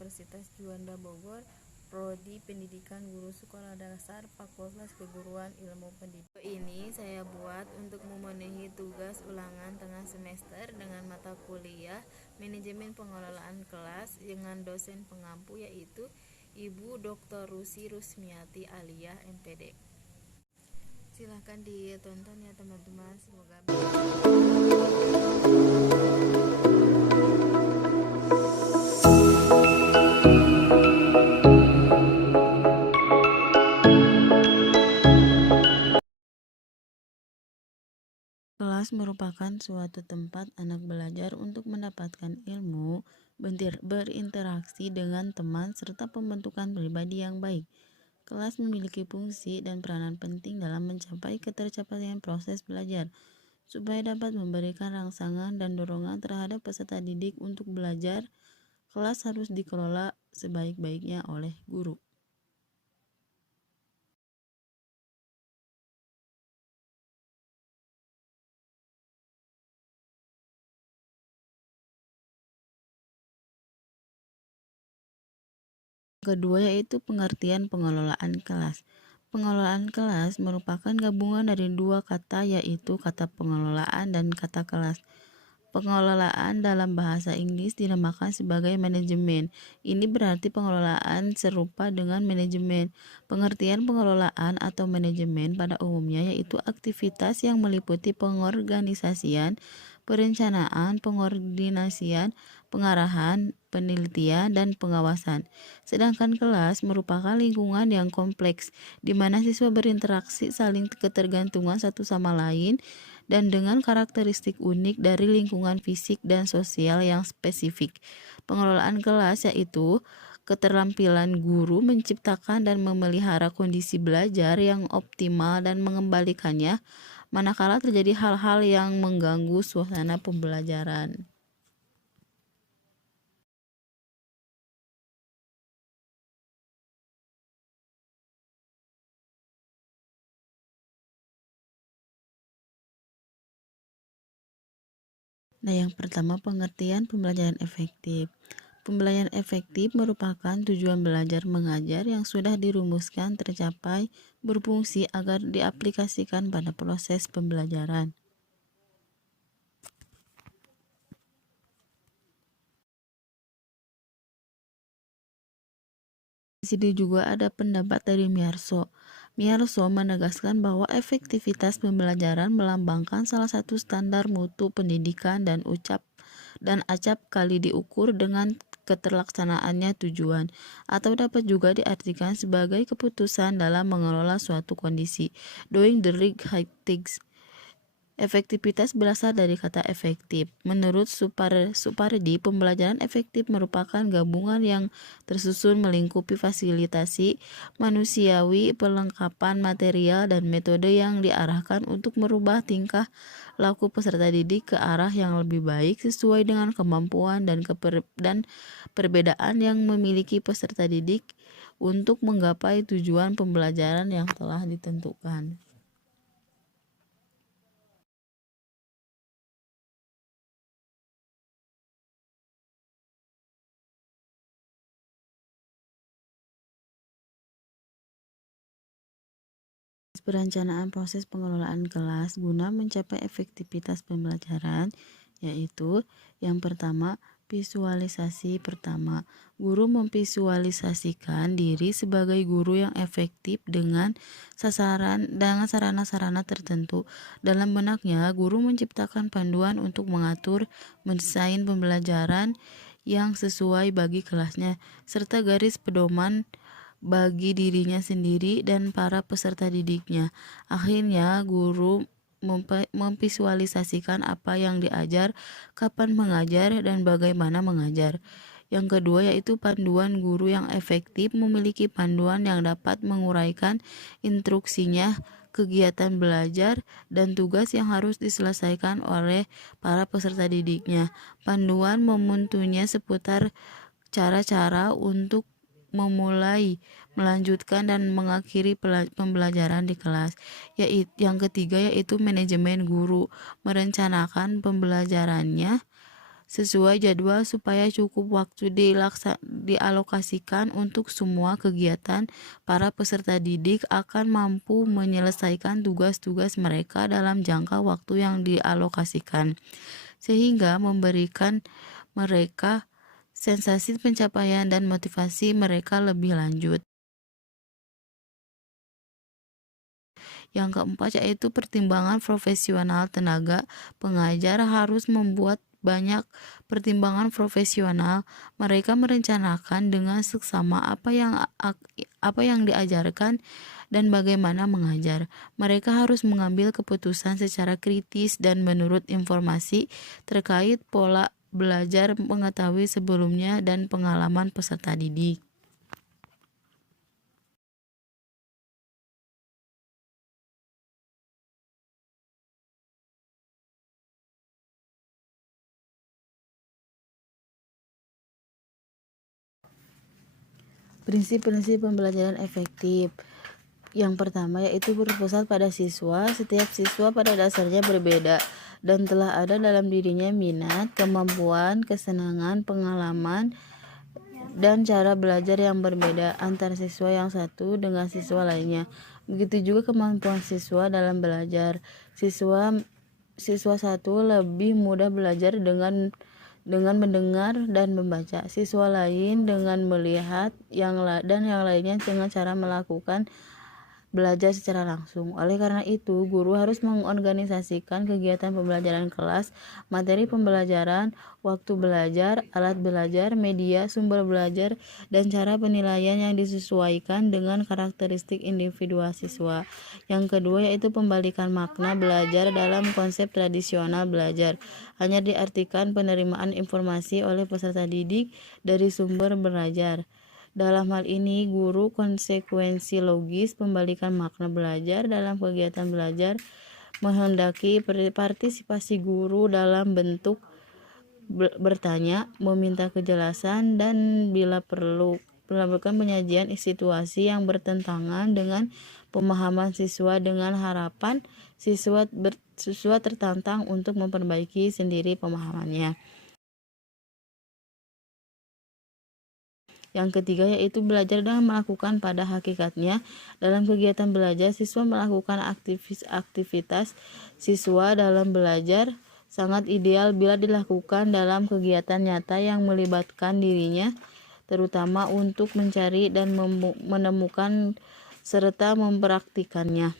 Universitas Juanda Bogor, Prodi Pendidikan Guru Sekolah Dasar, Fakultas Keguruan Ilmu Pendidikan. Ini saya buat untuk memenuhi tugas ulangan tengah semester dengan mata kuliah Manajemen Pengelolaan Kelas dengan dosen pengampu yaitu Ibu Dr. Rusi Rusmiati Aliyah MPD. Silahkan ditonton ya teman-teman, semoga kelas merupakan suatu tempat anak belajar untuk mendapatkan ilmu, berinteraksi dengan teman, serta pembentukan pribadi yang baik. Kelas memiliki fungsi dan peranan penting dalam mencapai ketercapaian proses belajar. Supaya dapat memberikan rangsangan dan dorongan terhadap peserta didik untuk belajar, kelas harus dikelola sebaik-baiknya oleh guru. Kedua yaitu pengertian pengelolaan kelas. Pengelolaan kelas merupakan gabungan dari dua kata yaitu kata pengelolaan dan kata kelas. Pengelolaan dalam bahasa Inggris dinamakan sebagai manajemen. Ini berarti pengelolaan serupa dengan manajemen. Pengertian pengelolaan atau manajemen pada umumnya yaitu aktivitas yang meliputi pengorganisasian, perencanaan, pengordinasian, pengarahan, penelitian, dan pengawasan. Sedangkan kelas merupakan lingkungan yang kompleks, di mana siswa berinteraksi saling ketergantungan satu sama lain, dan dengan karakteristik unik dari lingkungan fisik dan sosial yang spesifik. Pengelolaan kelas yaitu keterampilan guru menciptakan dan memelihara kondisi belajar yang optimal dan mengembalikannya manakala terjadi hal-hal yang mengganggu suasana pembelajaran. Nah, yang pertama pengertian pembelajaran efektif. Pembelajaran efektif merupakan tujuan belajar mengajar yang sudah dirumuskan tercapai berfungsi agar diaplikasikan pada proses pembelajaran. Di sini juga ada pendapat dari Miyarso. Miyarso menegaskan bahwa efektivitas pembelajaran melambangkan salah satu standar mutu pendidikan dan acap kali diukur dengan keterlaksanaannya tujuan, atau dapat juga diartikan sebagai keputusan dalam mengelola suatu kondisi. Doing the right things. Efektivitas berasal dari kata efektif. Menurut Supardi, pembelajaran efektif merupakan gabungan yang tersusun melingkupi fasilitasi manusiawi, perlengkapan material, dan metode yang diarahkan untuk merubah tingkah laku peserta didik ke arah yang lebih baik sesuai dengan kemampuan dan perbedaan yang memiliki peserta didik untuk menggapai tujuan pembelajaran yang telah ditentukan. Perencanaan proses pengelolaan kelas guna mencapai efektivitas pembelajaran yaitu yang pertama, visualisasi. Pertama, guru memvisualisasikan diri sebagai guru yang efektif dengan sarana-sarana tertentu. Dalam benaknya, guru menciptakan panduan untuk mengatur, mendesain pembelajaran yang sesuai bagi kelasnya, serta garis pedoman bagi dirinya sendiri dan para peserta didiknya. Akhirnya, guru memvisualisasikan apa yang diajar, kapan mengajar, dan bagaimana mengajar. Yang kedua yaitu panduan guru yang efektif memiliki panduan yang dapat menguraikan instruksinya, kegiatan belajar, dan tugas yang harus diselesaikan oleh para peserta didiknya. Panduan memuntunya seputar cara-cara untuk memulai, melanjutkan, dan mengakhiri pembelajaran di kelas. Yang ketiga yaitu manajemen guru, merencanakan pembelajarannya sesuai jadwal supaya cukup waktu dialokasikan untuk semua kegiatan. Para peserta didik akan mampu menyelesaikan tugas-tugas mereka dalam jangka waktu yang dialokasikan, sehingga memberikan mereka sensasi pencapaian dan motivasi mereka lebih lanjut. Yang keempat yaitu pertimbangan profesional. Tenaga pengajar harus membuat banyak pertimbangan profesional. Mereka merencanakan dengan seksama apa yang diajarkan dan bagaimana mengajar. Mereka harus mengambil keputusan secara kritis dan menurut informasi terkait pola belajar, mengetahui sebelumnya dan pengalaman peserta didik. Prinsip-prinsip pembelajaran efektif. Yang pertama yaitu berpusat pada siswa. Setiap siswa pada dasarnya berbeda dan telah ada dalam dirinya minat, kemampuan, kesenangan, pengalaman, dan cara belajar yang berbeda antara siswa yang satu dengan siswa lainnya. Begitu juga kemampuan siswa dalam belajar. Siswa satu lebih mudah belajar dengan mendengar dan membaca, siswa lain dengan melihat, dan yang lainnya dengan cara melakukan belajar secara langsung. Oleh karena itu, guru harus mengorganisasikan kegiatan pembelajaran kelas, materi pembelajaran, waktu belajar, alat belajar, media, sumber belajar, dan cara penilaian yang disesuaikan dengan karakteristik individu siswa. Yang kedua yaitu pembalikan makna belajar dalam konsep tradisional belajar. Hanya diartikan penerimaan informasi oleh peserta didik dari sumber belajar. Dalam hal ini, guru konsekuensi logis pembalikan makna belajar dalam kegiatan belajar menghendaki partisipasi guru dalam bentuk bertanya, meminta kejelasan, dan bila perlu melakukan penyajian situasi yang bertentangan dengan pemahaman siswa dengan harapan siswa tertantang untuk memperbaiki sendiri pemahamannya. Yang ketiga yaitu belajar dengan melakukan pada hakikatnya. Dalam kegiatan belajar, siswa melakukan aktivitas siswa dalam belajar sangat ideal bila dilakukan dalam kegiatan nyata yang melibatkan dirinya, terutama untuk mencari dan menemukan serta mempraktikannya.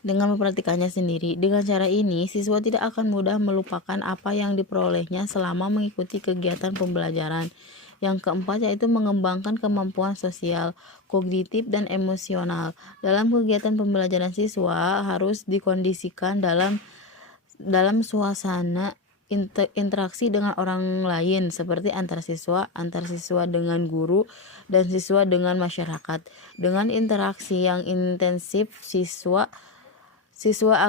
Dengan mempraktikannya sendiri. Dengan cara ini, siswa tidak akan mudah melupakan apa yang diperolehnya selama mengikuti kegiatan pembelajaran. Yang keempat yaitu mengembangkan kemampuan sosial, kognitif, dan emosional. Dalam kegiatan pembelajaran, siswa harus dikondisikan dalam suasana interaksi dengan orang lain seperti antar siswa dengan guru, dan siswa dengan masyarakat. Dengan interaksi yang intensif, siswa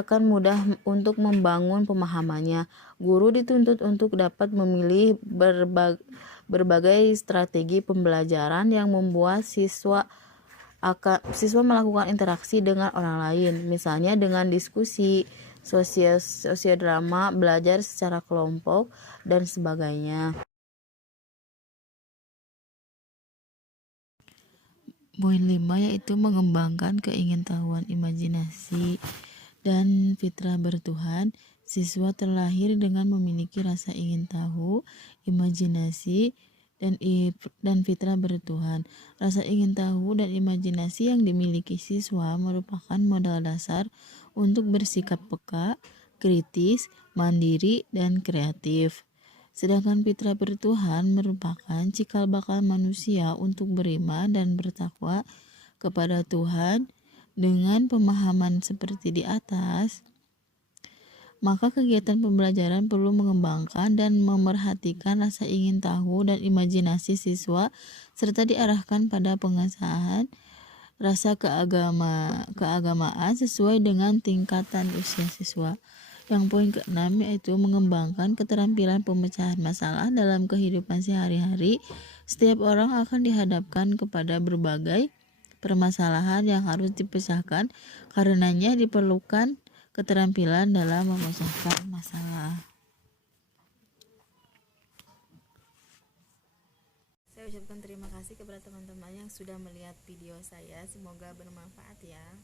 akan mudah untuk membangun pemahamannya. Guru dituntut untuk dapat memilih berbagai strategi pembelajaran yang membuat siswa melakukan interaksi dengan orang lain, misalnya dengan diskusi, sosiodrama, belajar secara kelompok, dan sebagainya. Poin 5 yaitu mengembangkan keingintahuan, imajinasi, dan fitrah bertuhan. Siswa terlahir dengan memiliki rasa ingin tahu, imajinasi, dan fitrah bertuhan. Rasa ingin tahu dan imajinasi yang dimiliki siswa merupakan modal dasar untuk bersikap peka, kritis, mandiri, dan kreatif. Sedangkan fitrah bertuhan merupakan cikal bakal manusia untuk beriman dan bertakwa kepada Tuhan. Dengan pemahaman seperti di atas, maka kegiatan pembelajaran perlu mengembangkan dan memerhatikan rasa ingin tahu dan imajinasi siswa, serta diarahkan pada pengasahan rasa keagamaan sesuai dengan tingkatan usia siswa. Yang poin ke-6 yaitu mengembangkan keterampilan pemecahan masalah dalam kehidupan sehari-hari. Setiap orang akan dihadapkan kepada berbagai permasalahan yang harus dipecahkan, karenanya diperlukan keterampilan dalam memecahkan masalah. Saya ucapkan terima kasih kepada teman-teman yang sudah melihat video saya. Semoga bermanfaat ya.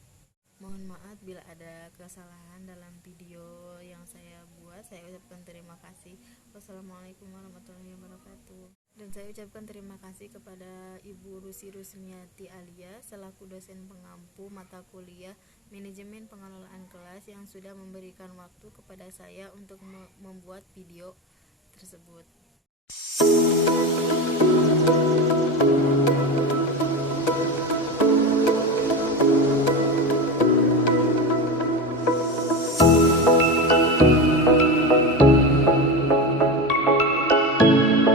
Mohon maaf bila ada kesalahan dalam video yang saya buat. Saya ucapkan terima kasih. Wassalamualaikum warahmatullahi wabarakatuh. Dan saya ucapkan terima kasih kepada Ibu Rusi Rusmiati Alia selaku dosen pengampu mata kuliah Manajemen Pengelolaan Kelas yang sudah memberikan waktu kepada saya untuk membuat video tersebut.